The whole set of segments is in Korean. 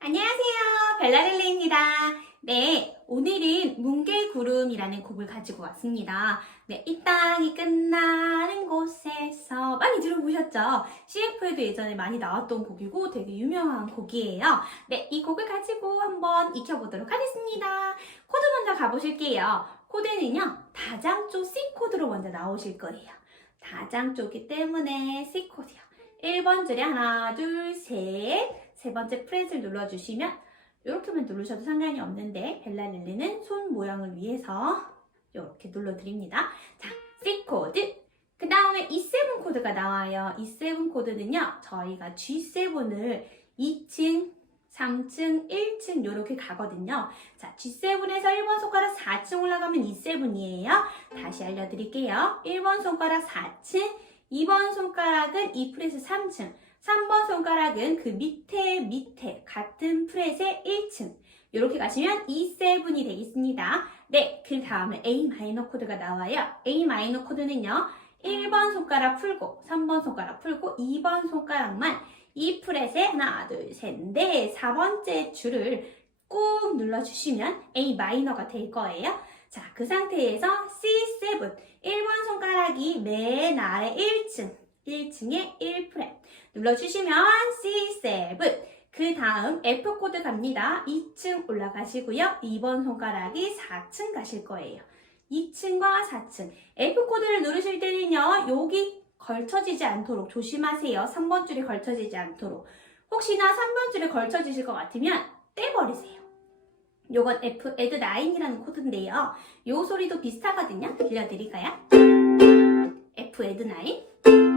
안녕하세요. 벨라릴레입니다. 네, 오늘은 뭉게구름이라는 곡을 가지고 왔습니다. 네, 이 땅이 끝나는 곳에서 많이 들어보셨죠? CF에도 예전에 많이 나왔던 곡이고 되게 유명한 곡이에요. 네, 이 곡을 가지고 한번 익혀보도록 하겠습니다. 코드 먼저 가보실게요. 코드는요, 다장조 C 코드로 먼저 나오실 거예요. 다장조기 때문에 C 코드요. 1번 줄에 하나, 둘, 셋. 세 번째 프렛을 눌러주시면 이렇게만 누르셔도 상관이 없는데 벨라릴리는 손 모양을 위해서 이렇게 눌러드립니다. 자, C 코드. 그 다음에 E7 코드가 나와요. E7 코드는요, 저희가 G7을 2층, 3층, 1층 이렇게 가거든요. 자, G7에서 1번 손가락 4층 올라가면 E7이에요. 다시 알려드릴게요. 1번 손가락 4층, 2번 손가락은 이 프렛의 3층, 3번 손가락은 그 밑에 밑에 같은 프렛의 1층 이렇게 가시면 E7이 되겠습니다. 네, 그 다음에 A 마이너 코드가 나와요. A 마이너 코드는요. 1번 손가락 풀고 3번 손가락 풀고 2번 손가락만 이 프렛에 하나, 둘, 셋, 넷, 4번째 줄을 꾹 눌러주시면 A 마이너가 될 거예요. 자, 그 상태에서 C7 1번 손가락이 맨 아래 1층 1층에 1프렛 눌러주시면 C7 그 다음 F코드 갑니다. 2층 올라가시고요. 2번 손가락이 4층 가실 거예요. 2층과 4층 F코드를 누르실 때는요. 여기 걸쳐지지 않도록 조심하세요. 3번 줄이 걸쳐지지 않도록 혹시나 3번 줄이 걸쳐지실 것 같으면 떼버리세요. 요건 F add 9이라는 코드인데요. 요 소리도 비슷하거든요. 들려드릴까요? F add 9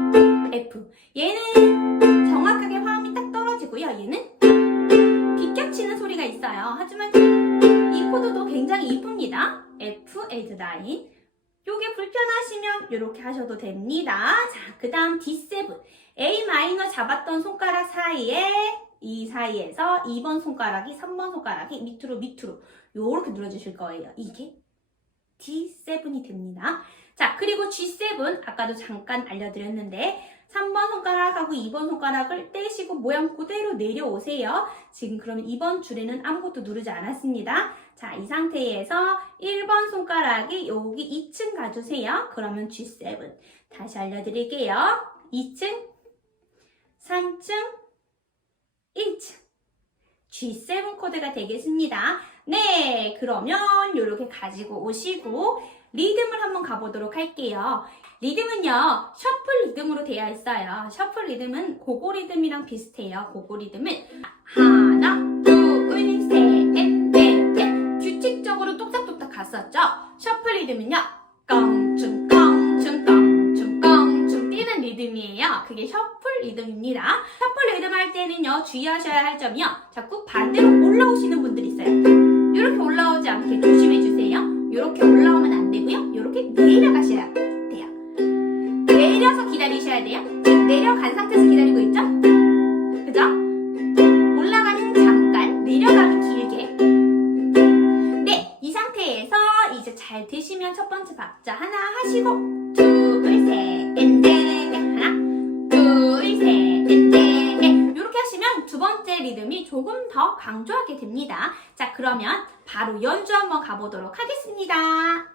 F. 얘는 정확하게 화음이 딱 떨어지고요. 얘는 비껴치는 소리가 있어요. 하지만 이 코드도 굉장히 이쁩니다. F 8 요게 불편하시면 이렇게 하셔도 됩니다. 자 그 다음 D7 A 마이너 잡았던 손가락 사이에 이 사이에서 2번 손가락이 3번 손가락이 밑으로 밑으로 요렇게 눌러주실 거예요. 이게 D7이 됩니다. 자, 그리고 G7 아까도 잠깐 알려드렸는데 3번 손가락하고 2번 손가락을 떼시고 모양 그대로 내려오세요. 지금 그러면 2번 줄에는 아무것도 누르지 않았습니다. 자, 이 상태에서 1번 손가락이 여기 2층 가주세요. 그러면 G7. 다시 알려드릴게요. 2층, 3층, 1층. G7 코드가 되겠습니다. 네, 그러면 이렇게 가지고 오시고 리듬을 한번 가보도록 할게요. 리듬은요, 셔플 리듬으로 되어 있어요. 셔플 리듬은 고고 리듬이랑 비슷해요. 고고 리듬은 하나, 둘, 셋, 넷, 넷. 규칙적으로 똑딱똑딱 갔었죠? 셔플 리듬은요, 껑충, 껑충, 껑충, 껑충 뛰는 리듬이에요. 그게 셔플 리듬입니다. 셔플 리듬 할 때는요, 주의하셔야 할 점이요. 자꾸 반대로 올라오시는 분들이 있어요. 이렇게 올라오지 않게 조심해 주세요. 이렇게 올라오면 안 되고요. 이렇게 내려가셔야 돼요. 내려서 기다리셔야 돼요. 지금 내려간 상태에서 기다리고 있죠? 그죠? 올라가는 잠깐, 내려가면 길게. 네, 이 상태에서 이제 잘 되시면 첫 번째 박자 하나 하시고 둘, 셋, 넷, 하시면 두 번째 리듬이 조금 더 강조하게 됩니다. 자, 그러면 바로 연주 한번 가보도록 하겠습니다.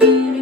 Thank you.